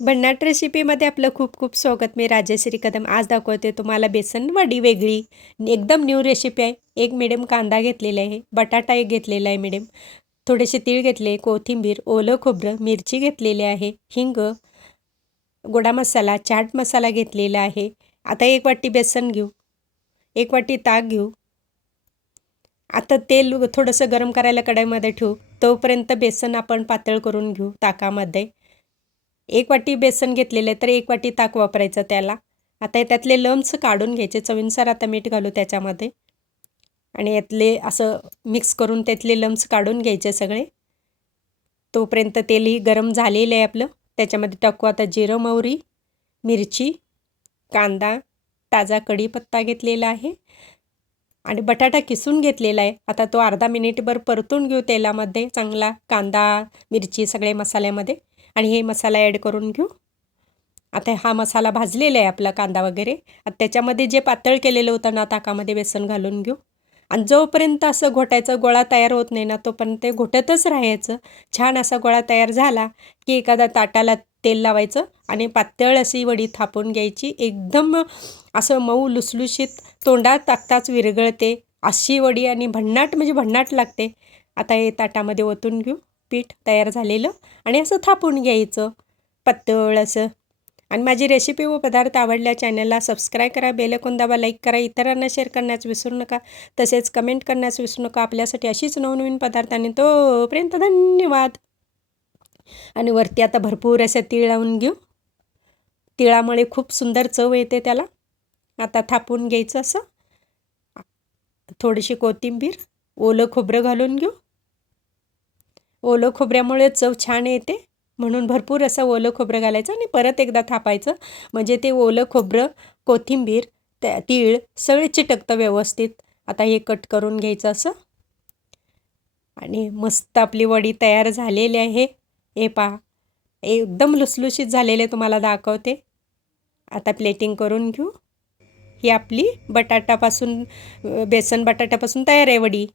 भन्नाट रेसिपीमध्ये आपलं खूप खूप स्वागत. मी राजश्री कदम आज दाखवते तुम्हाला बेसन वडी वेगळी. एकदम न्यू रेसिपी आहे. एक मिडियम कांदा घेतलेला आहे. बटाटा एक घेतलेला आहे मिडियम थोडेसे तीळ घेतले कोथिंबीर ओलं खोबरं मिरची घेतलेली आहे हिंग गोडा मसाला चाट मसाला घेतलेला आहे. आता एक वाटी बेसन घेऊ. एक वाटी ताक घेऊ. आता तेल थोडंसं गरम करायला कढईमध्ये ठेवू. तोपर्यंत बेसन आपण पातळ करून घेऊ ताकामध्ये. एक वाटी बेसन घेतलेलं आहे तर एक वाटी ताक वापरायचं त्याला. आता त्यातले लम्स काढून घ्यायचे चवीनुसार आता मीठ घालू त्याच्यामध्ये. आणि यातले असं मिक्स करून त्यातले लम्स काढून घ्यायचे सगळे. तोपर्यंत तेलही गरम झालेलं आहे आपलं. त्याच्यामध्ये टाकू आता जिरं मोहरी मिरची कांदा ताजा कढीपत्ता घेतलेला आहे. आणि बटाटा किसून घेतलेला आहे. आता तो अर्धा मिनिटभर परतून घेऊ तेलामध्ये. चांगला कांदा मिरची सगळे मसाल्यामध्ये. आणि हे मसाला ॲड करून घेऊ. आता हा मसाला भाजलेला आहे आपला कांदा वगैरे. आता त्याच्यामध्ये जे पातळ केलेलं होतं ना ताकामध्ये बेसन घालून घेऊ. आणि जोपर्यंत असं घोटायचं गोळा तयार होत नाही ना तोपर्यंत ते घोटतच राहायचं. छान असा गोळा तयार झाला की एखादा ताटाला तेल लावायचं आणि पातळ अशी वडी थापून घ्यायची. एकदम असं मऊ लुसलुशीत तोंडात टाकताच विरगळते अशी वडी आणि भन्नाट म्हणजे भन्नाट लागते. आता हे ताटामध्ये ओतून घेऊ. पीठ तयार झालेलं आणि असं थापून घ्यायचं. पातळ असं. आणि माझी रेसिपी व पदार्थ आवडल्या चॅनलला सबस्क्राईब करा बेलकोन दाबा लाईक करा इतरांना शेअर करण्यास विसरू नका. तसेच कमेंट करण्यास विसरू नका. आपल्यासाठी अशीच नवनवीन पदार्थ आणि तोपर्यंत धन्यवाद. आणि वरती आता भरपूर असे तीळ लावून घेऊ. तिळामुळे खूप सुंदर चव येते त्याला. आता थापून घ्यायचं असं. थोडीशी कोथिंबीर ओलं खोबरं घालून घेऊ. ओलं खोबऱ्यामुळे चव छान येते. म्हणून भरपूर असं ओलं खोबरं घालायचं आणि परत एकदा थापायचं. म्हणजे ते ओलं खोबरं कोथिंबीर त्या तीळ सगळे चिटकतं व्यवस्थित. आता हे कट करून घ्यायचं असं. आणि मस्त आपली वडी तयार झालेली आहे. हे पहा. एकदम लुसलुशीत झालेले तुम्हाला दाखवते. आता प्लेटिंग करून घेऊ. ही आपली बटाटापासून बेसन बटाट्यापासून तयार आहे वडी.